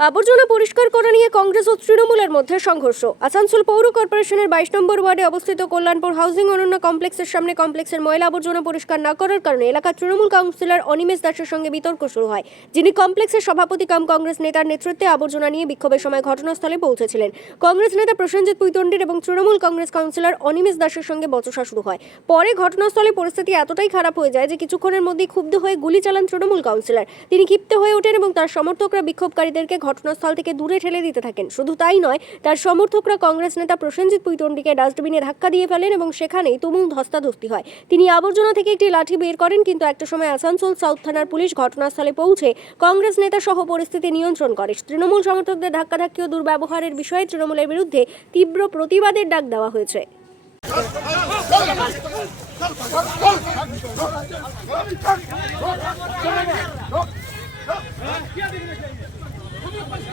আবর্জনা পরিষ্কার করা নিয়ে কংগ্রেস ও তৃণমূলের মধ্যে সংঘর্ষ। আসানসোল পৌর কর্পোরেশনের বাইশ নম্বর ওয়ার্ডে অবস্থিত কল্যাণপুর হাউজিং অনন্য কমপ্লেক্সের সামনে কমপ্লেক্সের ময়লা আবর্জনা পরিষ্কার না করার কারণে এলাকার তৃণমূল কাউন্সিলর অনিমেষ দাসের সঙ্গে বিতর্ক শুরু হয়। যিনি কমপ্লেক্সের সভাপতি কাম কংগ্রেস নেতার নেতৃত্বে আবর্জনা নিয়ে বিক্ষোভের সময় ঘটনাস্থলে পৌঁছেছিলেন। কংগ্রেস নেতা প্রসেনজিৎ পুইতন্ডির এবং তৃণমূল কংগ্রেস কাউন্সিলর অনিমেষ দাসের সঙ্গে বচসা শুরু হয়। পরে ঘটনাস্থলে পরিস্থিতি এতটাই খারাপ হয়ে যায় যে কিছুক্ষণের মধ্যেই ক্ষুব্ধ হয়ে গুলি চালান তৃণমূল কাউন্সিলর। তিনি ক্ষিপ্ত হয়ে ওঠেন এবং তার সমর্থকরা বিক্ষোভকারীদেরকে ঘটনাস্থল থেকে দূরে ঠেলে দিতে থাকেন শুধু তাই নয় তার সমর্থকরা কংগ্রেস নেতা প্রসেনজিৎ পুইতন্ডিকে ডাস্টবিনে ধাক্কা দিয়ে ফেলেন এবং সেখানেই তুমুল ধস্তাধস্তি হয় তিনি আবর্জনা থেকে একটি লাঠি বের করেন কিন্তু একটা সময় আসানসোল সাউথ থানার পুলিশ ঘটনাস্থলে পৌঁছে কংগ্রেস নেতা সহ পরিস্থিতি নিয়ন্ত্রণ করে তৃণমূল সমর্থকদের ধাক্কাধাক্কি ও দুর্ব্যবহারের বিষয়ে তৃণমূলের বিরুদ্ধে তীব্র প্রতিবাদের ডাক দেওয়া হয়েছে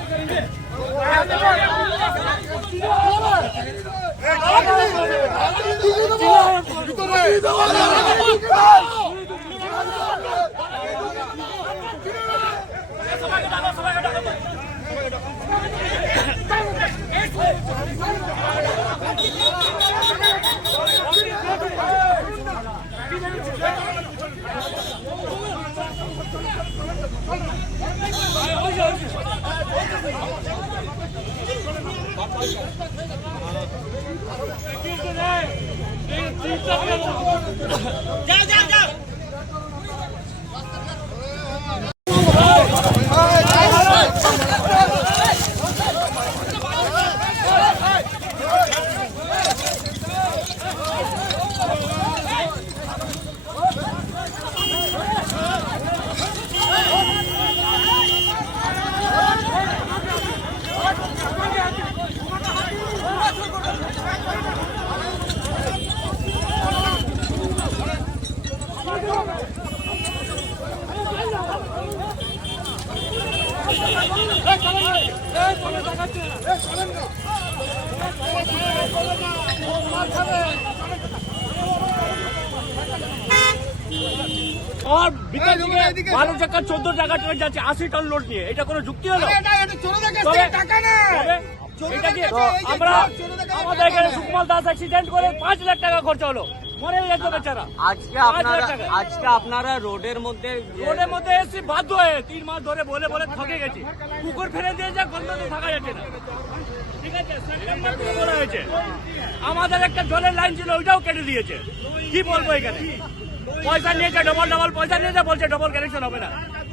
Thank you. আর ভিতর দিকে বারো টাকা চোদ্দ টাকা ট্রেন যাচ্ছে আশি টন লোড নিয়ে। এটা কোনো যুক্তি হলো? আমরা আমাদের এখানে সুকুমাল দাস অ্যাক্সিডেন্ট করে পাঁচ লাখ টাকা খরচা হলো। আজকে আপনারা আজকে আপনারা রোডের মধ্যে রোডের মধ্যে এসে বাধ্য হয়ে তিন মাস ধরে বলে বলে থকে গেছে। কুকুর ফেলে দিয়ে যা থাকা যাচ্ছে না। আমাদের একটা জলের লাইন ছিল ওইটাও কেটে দিয়েছে। কি বলব এখানে? পয়সা নিয়েছে ডবল ডবল পয়সা নিয়েছে বলছে ডবল কানেকশন হবে না।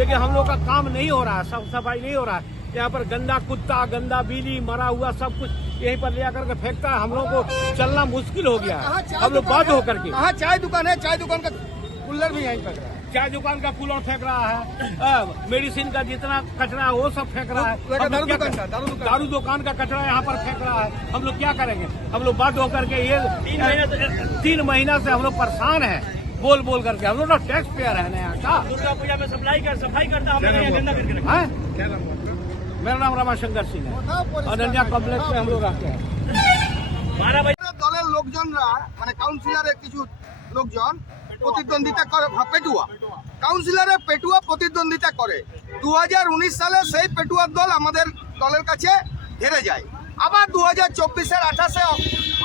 लेकिन हम लोग का काम नहीं हो रहा है साफ़ सफ़ाई नहीं हो रहा है। यहाँ पर गंदा कुत्ता गंदा बिल्ली मरा हुआ सब कुछ यहीं पर ले आकर के फेंकता है। हम लोग को चलना मुश्किल हो गया है। हम लोग बंद होकर के। हाँ चाय दुकान है? चाय दुकान का कूलर भी यहीं पर है। चाय दुकान का कूलर फेंक रहा है। मेडिसिन का जितना कचरा है वो सब फेंक रहा है। दारू दुकान का, दारू दुकान। दारू दुकान का कचरा यहाँ पर फेंक रहा है। हम लोग क्या करेंगे? हम लोग बंद होकर के ये तीन तीन महीना से हम लोग परेशान हैं। बोल बोल करके हम लोग ना टैक्स पेयर है ना यहाँ का दुर्गा पूजा में सप्लाई कर सफाई करता हम लोग यहाँ गंदा करके रखा हैं? मेरा नाम रमाशंकर सिंह है अनन्या कॉम्प्लेक्स में हम लोग रहते हैं बारह बजे দলের লোকজনরা মানে কাউন্সিলরের কিছু লোকজন প্রতিদ্বন্দ্বিতা করে ভা- পেটুয়া কাউন্সিলরের পেটুয়া প্রতিদ্বন্দ্বিতা করে দু সালে সেই পেটুয়ার দল আমাদের দলের কাছে হেরে যায় আবার দু হাজার চব্বিশের আঠাশে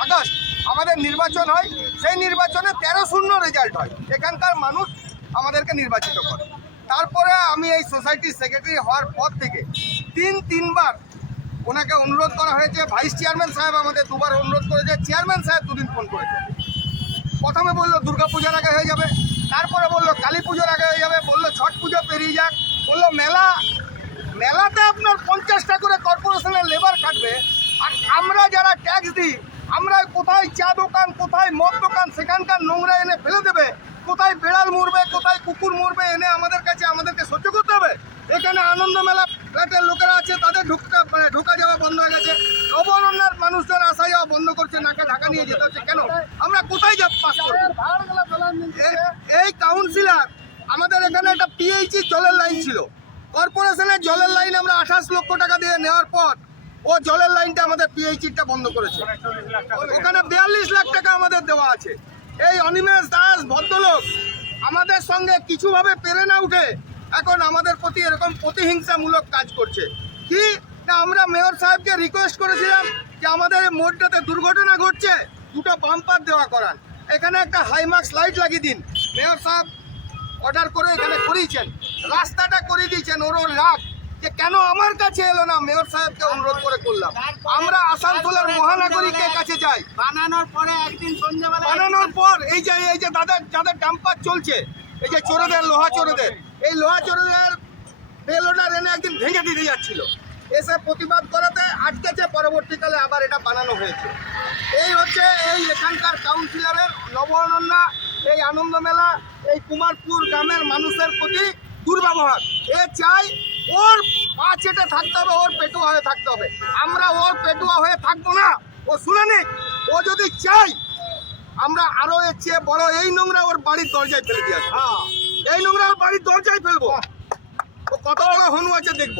আগস্ট আমাদের নির্বাচন হয় সেই নির্বাচনে তেরো শূন্য রেজাল্ট হয়। এখানকার মানুষ আমাদেরকে নির্বাচিত করে। তারপরে আমি এই সোসাইটির সেক্রেটারি হওয়ার পর থেকে তিন, তিনবার ওনাকে অনুরোধ করা হয়েছে। ভাইস চেয়ারম্যান সাহেব আমাদের দুবার অনুরোধ করেছে। চেয়ারম্যান সাহেব দুদিন ফোন করেছে। প্রথমে বলল, দুর্গা পূজার আগে হয়ে যাবে। তারপরে বলল, কালী পুজোর আগে হয়ে যাবে। বলল, ছট পুজো পেরিয়ে যাক। বলল, মেলা, মেলাতে আপনার পঞ্চাশটা করে কর্পোরেশনের লেবার কাটবে। আর আমরা যারা ট্যাক্স দিই, আমরা কোথায় চা দোকান কোথায় মদ দোকান, সেখানকার নোংরা এনে ফেলে দেবে? কোথায় বেড়াল মরবে, কোথায় কুকুর মরবে, এনে আমাদের কাছে, আমাদেরকে সহ্য করতে হবে? এখানে আনন্দ মেলা, ফ্ল্যাটের লোকেরা আছে, তাদের ঢুকতে মানে ঢোকা যাওয়া বন্ধ হয়ে গেছে। নবরণ্যার মানুষদের আসা যাওয়া বন্ধ করছে, নাকে ঢাকা নিয়ে যেতে হচ্ছে। কেন? আমরা কোথায় যাব? পাস এই কাউন্সিলর আমাদের এখানে একটা পিএইচি জলের লাইন ছিল। কর্পোরেশনের জলের লাইন আমরা আঠাশ লক্ষ টাকা ও জলের লাইনটা আমাদের পিএইচিটা বন্ধ করেছে। ওখানে বিয়াল্লিশ লাখ টাকা আমাদের দেওয়া আছে। এই অনিমেষ দাস ভদ্রলোক আমাদের সঙ্গে কিছুভাবে পেরে না উঠে এখন আমাদের প্রতি এরকম প্রতিহিংসামূলক কাজ করছে। কি? না, আমরা মেয়র সাহেবকে রিকোয়েস্ট করেছিলাম যে আমাদের এই মোড়টাতে দুর্ঘটনা ঘটছে, দুটো বাম্পার দেওয়া করান এখানে একটা হাইমার্কস লাইট লাগিয়ে দিন। মেয়র সাহেব অর্ডার করে এখানে করিয়েছেন। রাস্তাটা করে দিয়েছেন ওর রাগ। যে কেন আমার কাছে এলো না? মেয়র সাহেবকে অনুরোধ করে করলাম। আমরা আসানসোলের মহানাগরিকের কাছে যাই। বানানোর পরে একদিন সন্ধ্যাবেলা বানানোর পর এই যে এই যে তাদের যাদের ডাম্পার চলছে এই যে চোরেদের লোহা চোরেদের এই লোহা চোরেদের বেলোডার এনে একদিন ভেঙে দিতে যাচ্ছিল। এসে প্রতিবাদ করাতে আটকেছে পরবর্তীকালে আবার এটা বানানো হয়েছে। এই হচ্ছে এই এখানকার কাউন্সিলরের নবঅনন্যা এই আনন্দ মেলা এই কুমারপুর গ্রামের মানুষের প্রতি দুর্ব্যবহার। এ চাই ওর পা চেটে থাকতে হবে ওর পেটুয়া হয়ে থাকতে হবে। আমরা ওর পেটুয়া হয়ে থাকব না। ও শুনে নি ও যদি চাই আমরা আরও এর চেয়ে বড় এই নোংরা ওর বাড়ির দরজায় ফেলে দিয়ে এই নোংরা ওর বাড়ির দরজায় ফেলব। ও কত বড় হনু আছে দেখব।